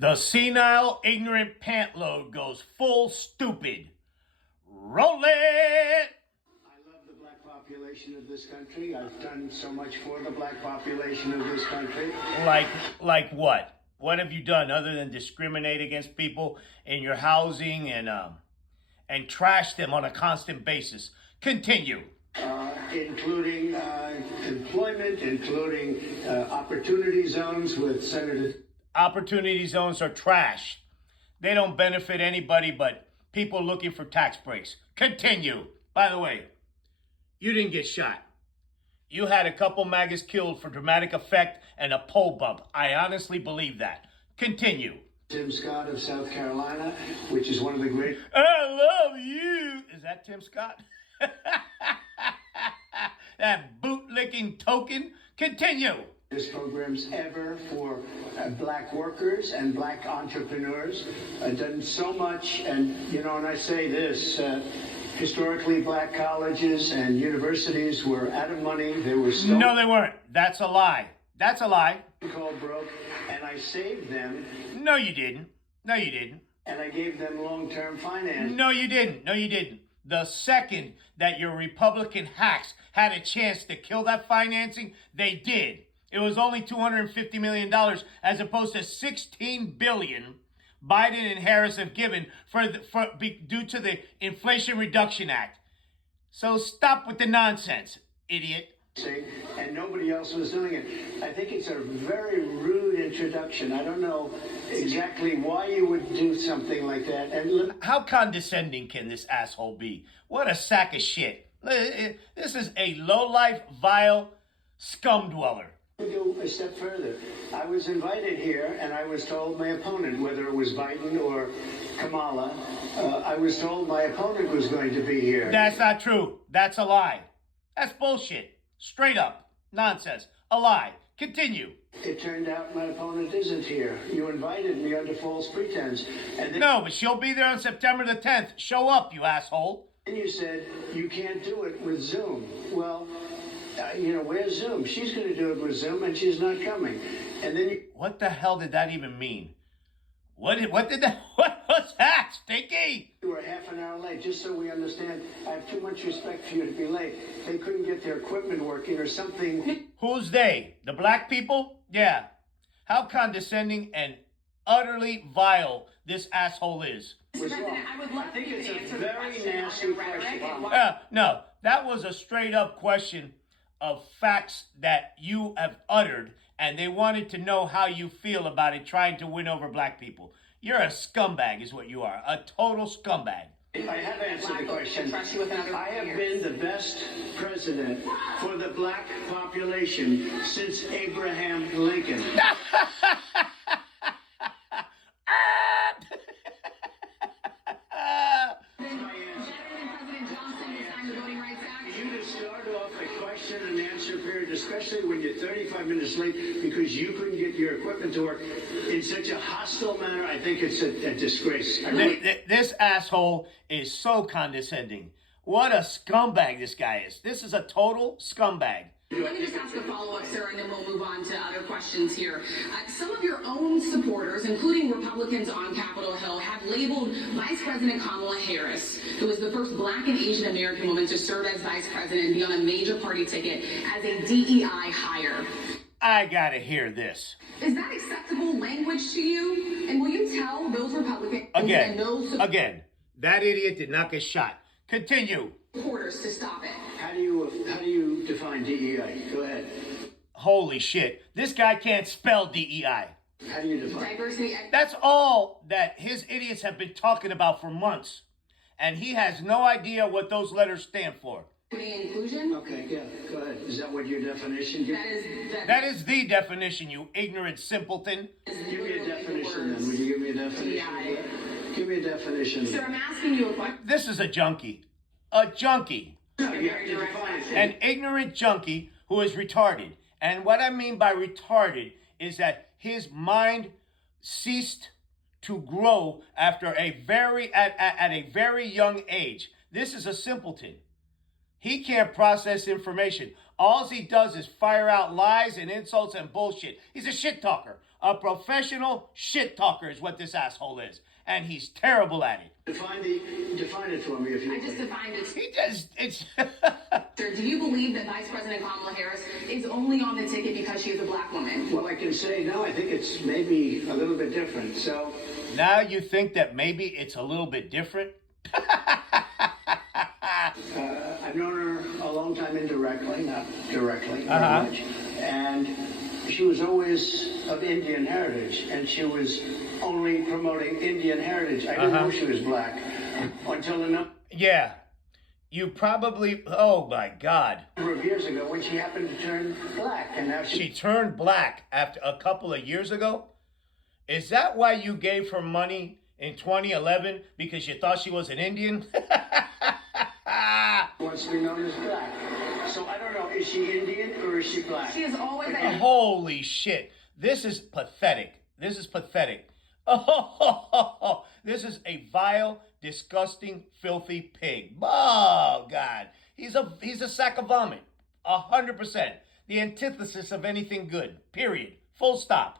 The senile, ignorant pant load goes full stupid. Roll it! I love the black population of this country. I've done so much for the black population of this country. Like what? What have you done other than discriminate against people in your housing and trash them on a constant basis? Continue. Including employment, including opportunity zones with Senator. Opportunity zones are trash. They don't benefit anybody but people looking for tax breaks. Continue. By the way, you didn't get shot. You had a couple maggots killed for dramatic effect and a pole bump. I honestly believe that. Continue. Tim Scott of South Carolina, which is one of the great. I love you. Is that Tim Scott? That boot-licking token. Continue. There's programs ever for black workers and black entrepreneurs. Done so much, and and I say this, historically black colleges and universities were out of money. They were still No, they weren't. That's a lie. That's a lie. called broke, and I saved them. No, you didn't. No, you didn't. And I gave them long-term finance. No, you didn't. No, you didn't. The second that your Republican hacks had a chance to kill that financing, they did. It was only $250 million as opposed to $16 billion Biden and Harris have given due to the Inflation Reduction Act. So stop with the nonsense, idiot. And nobody else was doing it. I think it's a very rude introduction. I don't know exactly why you would do something like that. And how condescending can this asshole be? What a sack of shit. This is a low-life, vile scum dweller. Go a step further. I was invited here, and I was told my opponent, whether it was Biden or Kamala, I was told my opponent was going to be here. That's not true. That's a lie. That's bullshit. Straight up. Nonsense. A lie. Continue. It turned out my opponent isn't here. You invited me under false pretense. And then, no, but she'll be there on September the 10th. Show up, you asshole. And you said you can't do it with Zoom. Well, where's Zoom? She's going to do it with Zoom, and she's not coming. And then what the hell did that even mean? What was that, Stinky? You were half an hour late, just so we understand. I have too much respect for you to be late. They couldn't get their equipment working or something. Who's they? The black people? Yeah. How condescending and utterly vile this asshole is. Mr. President, I would love to answer it's a very nasty question. No, that was a straight up question of facts that you have uttered, and they wanted to know how you feel about it, trying to win over black people. You're a scumbag is what you are, a total scumbag. I have answered the question. I have been the best president for the black population since Abraham Lincoln. And answer period, especially when you're 35 minutes late because you couldn't get your equipment to work in such a hostile manner. I think it's a disgrace. This asshole is so condescending. What a scumbag this guy is. This is a total scumbag. Let me just ask a follow-up, sir, and then we'll move on to other questions here. Some of your own supporters, including Republicans on Capitol Hill, have labeled Vice President Kamala Harris, who was the first black and Asian American woman to serve as vice president and be on a major party ticket, as a DEI hire. I gotta hear this. Is that acceptable language to you? And will you tell those Republicans Again, that idiot did not get shot. Continue. Supporters to stop it? How do you define DEI? Go ahead. Holy shit. This guy can't spell DEI. How do you define diversity? That's all that his idiots have been talking about for months. And he has no idea what those letters stand for. Inclusion? Okay, yeah, go ahead. Is that what your definition is? That is the definition, you ignorant simpleton. Give me a definition then. Would you give me a definition? Give me a definition. Sir, I'm asking you a question. This is a junkie. A junkie. No, you have to define it. An ignorant junkie who is retarded. And what I mean by retarded is that his mind ceased to grow after at a very young age. This is a simpleton. He can't process information. All he does is fire out lies and insults and bullshit. He's a shit talker. A professional shit talker is what this asshole is. And he's terrible at it. Define it for me if you I just would. defined it. He just, it's... Sir, do you believe that Vice President Kamala Harris is only on the ticket because she is a black woman? Well, I can say no, I think it's maybe a little bit different. So Now you think that maybe it's a little bit different? I've known her a long time indirectly, not directly, very Uh-huh. much. And she was always of Indian heritage, and she was only promoting Indian heritage. I didn't know she was black until a Yeah. You probably, oh my God. number of years ago when she happened to turn black, and now She turned black after a couple of years ago? Is that why you gave her money in 2011? Because you thought she was an Indian? wants to be known as black. So I don't know, is she Indian or is she black? She is always Holy shit. This is pathetic. This is pathetic. Oh, this is a vile, disgusting, filthy pig. Oh, God. He's a sack of vomit. 100%. The antithesis of anything good. Period. Full stop.